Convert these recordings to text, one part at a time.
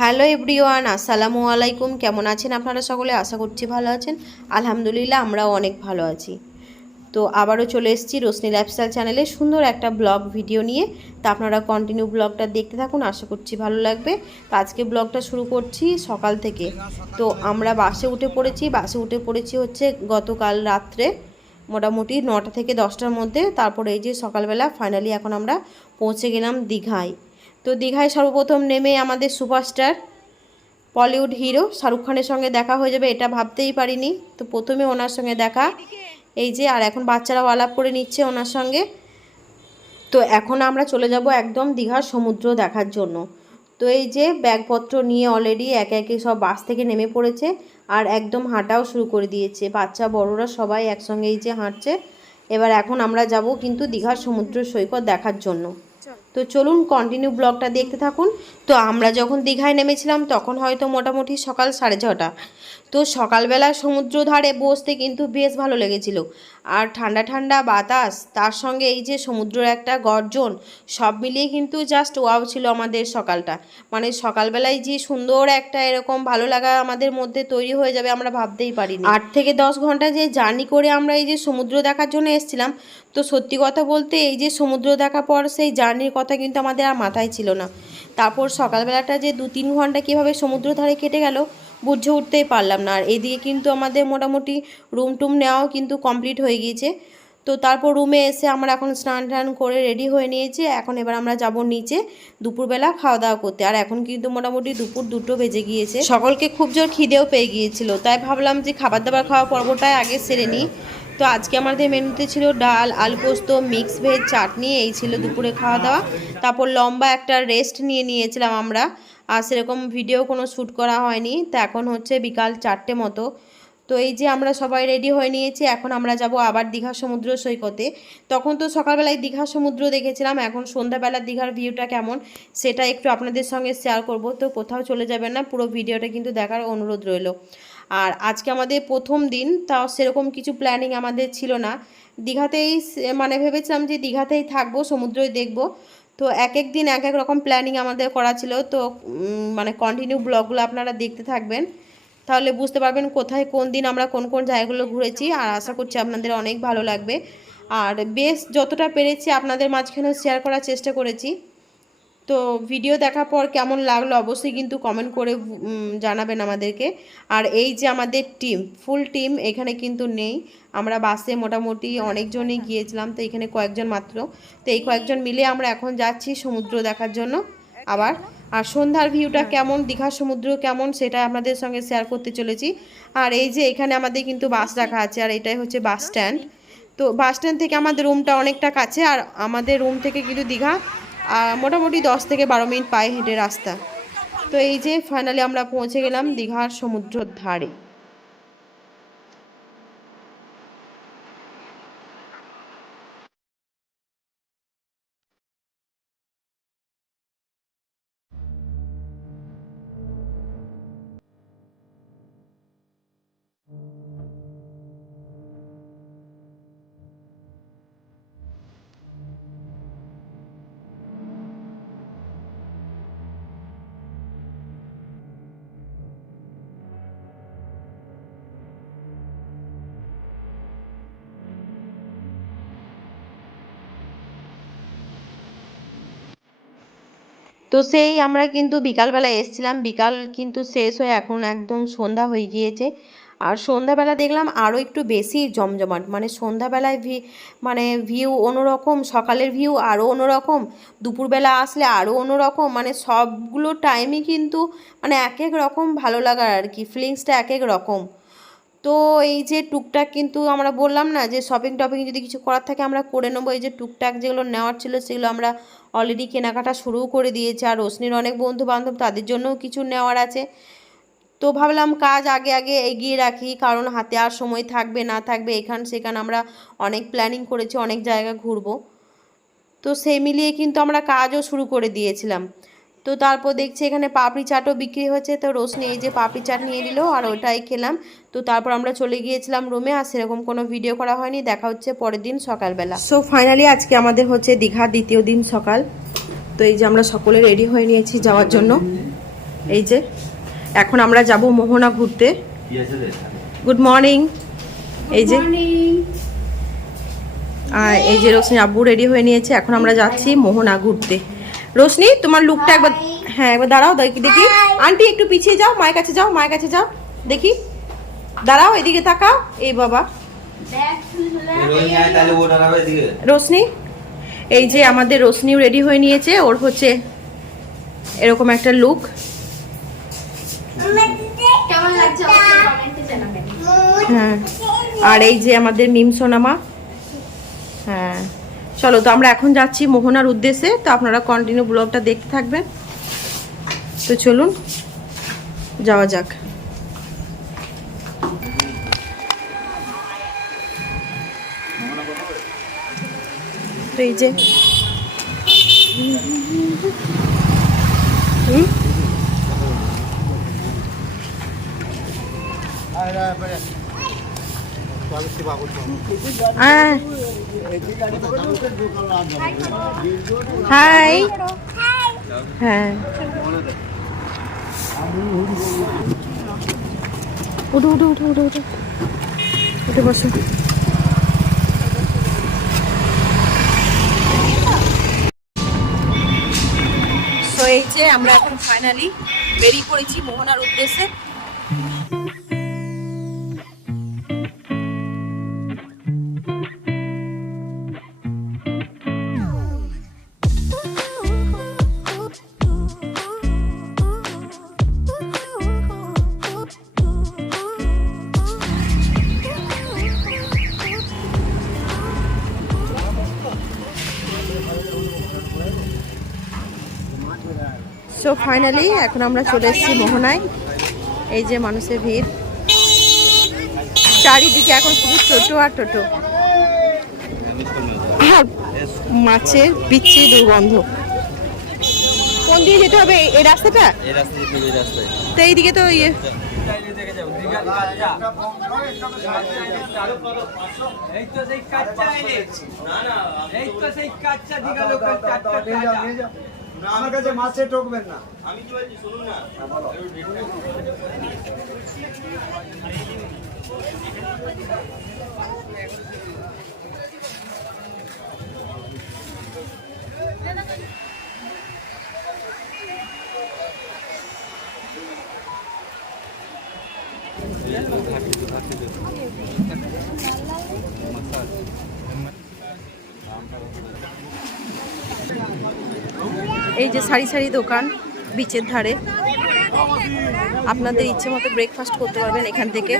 Hello everyone, আসসালামু আলাইকুম। কেমন আছেন আপনারা সকলে? আশা করছি ভালো আছেন। আলহামদুলিল্লাহ, আমরাও অনেক ভালো আছি। তো আবারও চলে এসেছি রোশনি লাইফস্টাইল চ্যানেলে সুন্দর একটা ব্লগ ভিডিও নিয়ে। তো আপনারা কন্টিনিউ ব্লগটা দেখতে থাকুন, আশা করছি ভালো লাগবে। তো আজকে ব্লগটা শুরু করছি সকাল থেকে। তো আমরা বাসে উঠে পড়েছি হচ্ছে গতকাল রাত্রে, মোটামুটি 9টা থেকে 10টার মধ্যে। তারপরে এই যে সকালবেলা ফাইনালি এখন আমরা পৌঁছে গেলাম দীঘায়। তো দীঘায় সর্বপ্রথম নেমে আমাদের সুপারস্টার বলিউড হিরো শাহরুখ খানের সঙ্গে দেখা হয়ে যাবে এটা ভাবতেই পারিনি। তো প্রথমে ওনার সঙ্গে দেখা, এই যে, আর এখন বাচ্চারাও আলাপ করে নিচ্ছে ওনার সঙ্গে। তো এখন আমরা চলে যাব একদম দীঘার সমুদ্র দেখার জন্য। তো এই যে ব্যাগপত্র নিয়ে অলরেডি একে একে সব বাস থেকে নেমে পড়েছে আর একদম হাঁটাও শুরু করে দিয়েছে, বাচ্চা বড়রা সবাই একসঙ্গে এই যে হাঁটছে। এবার এখন আমরা যাব কিন্তু দীঘার সমুদ্র সৈকত দেখার জন্য। তো চলুন কন্টিনিউ ব্লগটা দেখতে থাকুন। তো আমরা যখন দীঘায় নেমেছিলাম তখন হয়তো মোটামুটি সকাল 6:30। তো সকালবেলা সমুদ্র ধারে বসতে কিন্তু বেশ ভালো লেগেছিল। আর ঠান্ডা ঠান্ডা বাতাস, তার সঙ্গে এই যে সমুদ্রের একটা গর্জন, সব মিলিয়ে কিন্তু জাস্ট ওয়াও ছিল আমাদের সকালটা। মানে সকালবেলায় যে সুন্দর একটা এরকম ভালো লাগা আমাদের মধ্যে তৈরি হয়ে যাবে আমরা ভাবতেই পারিনি। 8 থেকে 10 ঘন্টা যে জার্নি করে আমরা এই যে সমুদ্র দেখার জন্য এসেছিলাম, তো সত্যি কথা বলতে এই যে সমুদ্র দেখার পর সেই জার্নির কথা কিন্তু আমাদের আর মাথায় ছিল না। তারপর সকালবেলাটা যে 2-3 ঘন্টা কীভাবে সমুদ্র ধারে কেটে গেল বুঝে উঠতেই পারলাম না। আর এদিকে কিন্তু আমাদের মোটামুটি রুম টুম নেওয়াও কিন্তু কমপ্লিট হয়ে গিয়েছে। তো তারপর রুমে এসে আমরা এখন স্নান টান করে রেডি হয়ে নিয়েছি। এখন এবার আমরা যাব নিচে দুপুরবেলা খাওয়া দাওয়া করতে। আর এখন কিন্তু মোটামুটি দুপুর 2টো বেজে গিয়েছে, সকলকে খুব জোর খিদেও পেয়ে গিয়েছিল। তাই ভাবলাম যে খাবার দাবার খাওয়া পর্বটাই আগে সেরে নিই। তো আজকে আমাদের মেনুতে ছিল ডাল, আলু পোস্ত, মিক্স ভেজ, চাটনি, এই ছিল দুপুরে খাওয়া দাওয়া। তারপর লম্বা একটা রেস্ট নিয়েছিলাম আমরা, আর সেরকম ভিডিও কোনো শ্যুট করা হয়নি। তো এখন হচ্ছে বিকাল 4টে মতো। তো এই যে আমরা সবাই রেডি হয়ে নিয়েছি, এখন আমরা যাব আবার দীঘা সমুদ্র সৈকতে। তখন তো সকালবেলায় দীঘা সমুদ্র দেখেছিলাম, এখন সন্ধ্যাবেলার দীঘার ভিউটা কেমন সেটা একটু আপনাদের সঙ্গে শেয়ার করব। তো কোথাও চলে যাবেন না, পুরো ভিডিওটা কিন্তু দেখার অনুরোধ রইল। আর আজকে আমাদের প্রথম দিন, তাও সেরকম কিছু প্ল্যানিং আমাদের ছিল না। দীঘাতেই মানে ভেবেছিলাম যে দীঘাতেই থাকবো, সমুদ্রই দেখব। তো এক এক দিন এক এক রকম প্ল্যানিং আমাদের করা ছিল। তো মানে কন্টিনিউ ব্লগগুলো আপনারা দেখতে থাকবেন, তাহলে বুঝতে পারবেন কোথায় কোন দিন আমরা কোন কোন জায়গাগুলো ঘুরেছি। আর আশা করছি আপনাদের অনেক ভালো লাগবে। আর বেশ যতটা পেরেছি আপনাদের মাঝখানেও শেয়ার করার চেষ্টা করেছি। তো ভিডিও দেখার পর কেমন লাগলো অবশ্যই কিন্তু কমেন্ট করে জানাবেন আমাদেরকে। আর এই যে আমাদের টিম, ফুল টিম এখানে কিন্তু নেই। আমরা বাসে মোটামুটি অনেকজনই গিয়েছিলাম, তো এখানে কয়েকজন মাত্র। তো এই কয়েকজন মিলে আমরা এখন যাচ্ছি সমুদ্র দেখার জন্য আবার। আর সন্ধ্যার ভিউটা কেমন, দীঘার সমুদ্র কেমন, সেটা আপনাদের সঙ্গে শেয়ার করতে চলেছি। আর এই যে এখানে আমাদের কিন্তু বাস রাখা আছে, আর এটাই হচ্ছে বাস স্ট্যান্ড। তো বাস স্ট্যান্ড থেকে আমাদের রুমটা অনেকটা কাছে, আর আমাদের রুম থেকে কিন্তু দীঘা মোটামুটি 10 থেকে 12 মিনিট পায়ে হেঁটে রাস্তা। তো এই যে ফাইনালি আমরা পৌঁছে গেলাম দীঘার সমুদ্রের ধারে। তো সেই আমরা কিন্তু বিকালবেলা এসেছিলাম, বিকাল কিন্তু শেষ হয়ে এখন একদম সন্ধ্যা হয়ে গিয়েছে। আর সন্ধ্যাবেলা দেখলাম আরও একটু বেশি জমজমাট, মানে সন্ধ্যাবেলায় মানে ভিউ অন্যরকম, সকালের ভিউ আরও অন্যরকম, দুপুরবেলা আসলে আরও অন্যরকম। মানে সবগুলো টাইমই কিন্তু মানে এক এক রকম ভালো লাগার আর কি, ফিলিংসটা এক এক রকম। তো এই যে টুকটাক কিন্তু আমরা বললাম না যে শপিং টপিং যদি কিছু করার থাকে আমরা করে নেবো। এই যে টুকটাক যেগুলো নেওয়ার ছিল সেগুলো আমরা অলরেডি কেনাকাটা শুরুও করে দিয়েছি। আর রোশনির অনেক বন্ধু বান্ধব, তাদের জন্যও কিছু নেওয়ার আছে। তো ভাবলাম কাজ আগে আগে এগিয়ে রাখি, কারণ হাতে আর সময় থাকবে না থাকবে, এখান সেখান আমরা অনেক প্ল্যানিং করেছি, অনেক জায়গা ঘুরবো। তো সেই মিলিয়ে কিন্তু আমরা কাজও শুরু করে দিয়েছিলাম। তো তারপর দেখছি এখানে পাপড়ি চাটও বিক্রি হচ্ছে। তো রোশনি এই যে পাপড়ি চাট নিয়ে নিল, আর ওটাই খেলাম। তো তারপর আমরা চলে গিয়েছিলাম রুমে, আর সেরকম কোনো ভিডিও করা হয়নি। দেখা হচ্ছে পরের দিন সকালবেলা। সো ফাইনালি আজকে আমাদের হচ্ছে দীঘার দ্বিতীয় দিন সকাল। তো এই যে আমরা সকলে রেডি হয়ে নিয়েছি যাওয়ার জন্য। এই যে এখন আমরা যাব মোহনা ঘুরতে। Good morning. এই যে এই যে রোশনি আব্বু রেডি হয়ে নিয়েছে, এখন আমরা যাচ্ছি মোহনা ঘুরতে। রোশনি তোমার লুকটা একবার, হ্যাঁ একবার দাঁড়াও দেখি দেখি। আন্টি একটু পিছিয়ে যাও, মায়ের কাছে যাও, মায়ের কাছে যাও দেখি, দাঁড়াও এদিকে তাকাও। এই বাবা রোশনি, এই যে আমাদের রোশনিও রেডি হয়ে নিয়েছে, ওর হচ্ছে এরকম একটা লুক। হ্যাঁ আর এই যে আমাদের মিম সোনামা। হ্যাঁ চলো, তো আমরা এখন যাচ্ছি মোহনার উদ্দেশ্যে, তো আপনারা কন্টিনিউ ব্লগটা দেখতে থাকবেন। তো চলুন যাওয়া যাক। তো এই যে হাই। হ্যাঁ উঠো উঠো উঠো উঠো উঠো উঠে বসো। তো এই যে আমরা এখন ফাইনালি বেরিয়ে পড়েছি মোহনার উদ্দেশ্যে। সো ফাইনালি এখন আমরা চলে এসেছি মোহনায়। এই যে মানুষের ভিড়, চারিদিকে এখন শুধু টোটো আর টোটো, মাছের বিচ্ছিরি দুর্গন্ধ। কোন দিকে যেতে হবে? এই রাস্তাটা? তো এইদিকে তো ইয়ে আমার কাছে মাছে ঠকবেন না। আমি কি বলছি শুনুন না। এই যে সারি সারি দোকান বিচের ধারে, আপনাদের ইচ্ছে মতো ব্রেকফাস্ট করতে পারবেন এখান থেকে।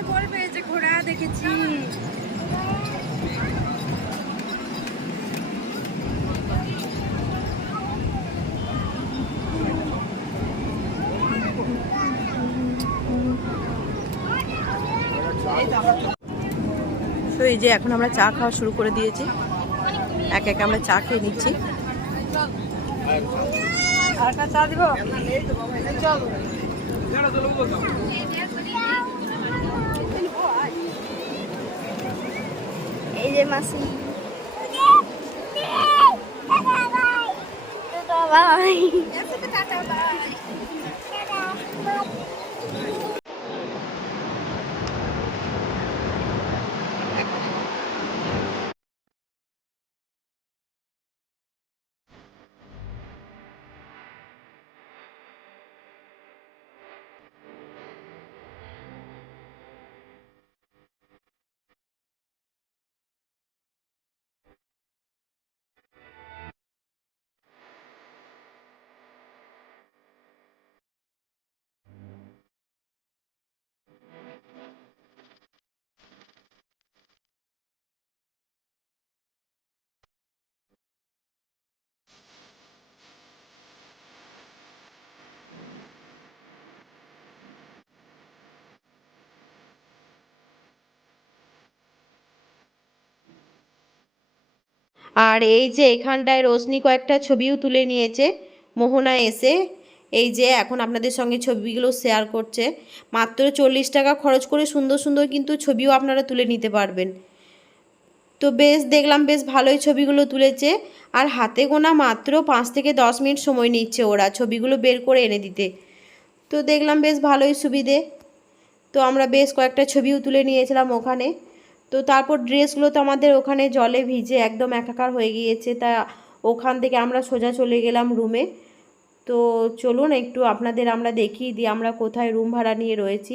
তো এই যে এখন আমরা চা খাওয়া শুরু করে দিয়েছি, এক এক আমরা চা খেয়ে নিচ্ছি। এই যে মাসি আর এই যে এখানটায় রোশনি কয়েকটা ছবিও তুলে নিয়েছে মোহনায় এসে। এই যে এখন আপনাদের সঙ্গে ছবিগুলো শেয়ার করছে। মাত্র 40 টাকা খরচ করে সুন্দর সুন্দর কিন্তু ছবিও আপনারা তুলে নিতে পারবেন। তো বেশ দেখলাম বেশ ভালোই ছবিগুলো তুলেছে, আর হাতে গোনা মাত্র 5 থেকে 10 মিনিট সময় নিচ্ছে ওরা ছবিগুলো বের করে এনে দিতে। তো দেখলাম বেশ ভালোই সুবিধে। তো আমরা বেশ কয়েকটা ছবিও তুলে নিয়েছিলাম ওখানে। তো তারপর ড্রেসগুলো তো আমাদের ওখানে জলে ভিজে একদম একাকার হয়ে গিয়েছে, তা ওখান থেকে আমরা সোজা চলে গেলাম রুমে। তো চলুন একটু আপনাদের আমরা দেখিয়ে দিই আমরা কোথায় রুম ভাড়া নিয়ে রয়েছি।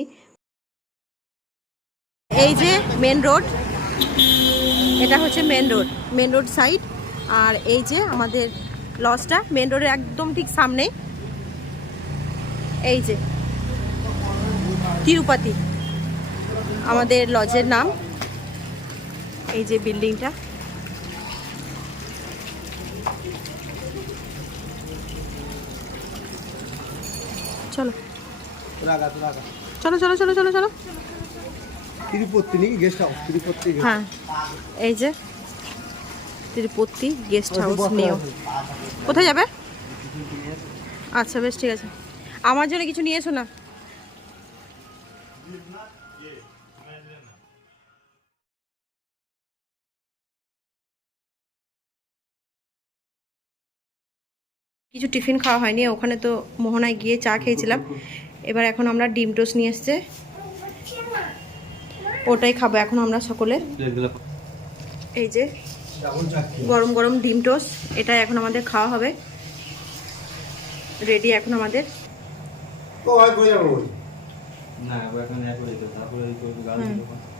এই যে মেন রোড, এটা হচ্ছে মেন রোড সাইড। আর এই যে আমাদের লজটা মেন রোডের একদম ঠিক সামনে। এই যে তিরুপতি আমাদের লজের নাম। এই যে বিল্ডিংটা, চলো চলো চলো চলো চলো চলো। তিরুপতি নাকি গেস্ট হাউস? তিরুপতি হ্যাঁ, এই যে তিরুপতি গেস্ট হাউস নিও। কোথায় যাবে? আচ্ছা বেশ ঠিক আছে, আমার জন্য কিছু নিয়ে এসো না। কিছু টিফিন খাওয়া হয়নি, ওখানে তো মোহনায় গিয়ে চা খেয়েছিলাম। এবার এখন আমরা ডিম টোস্ট নিয়ে এসছে, ওটাই খাবো এখন আমরা সকলে। এই যে গরম গরম ডিম টোস্ট, এটাই এখন আমাদের খাওয়া হবে। রেডি এখন আমাদের। ও ভাই কই যাবো? না এখন এক করে দিতে, তারপরে এই করব গাল হুম। দিতে।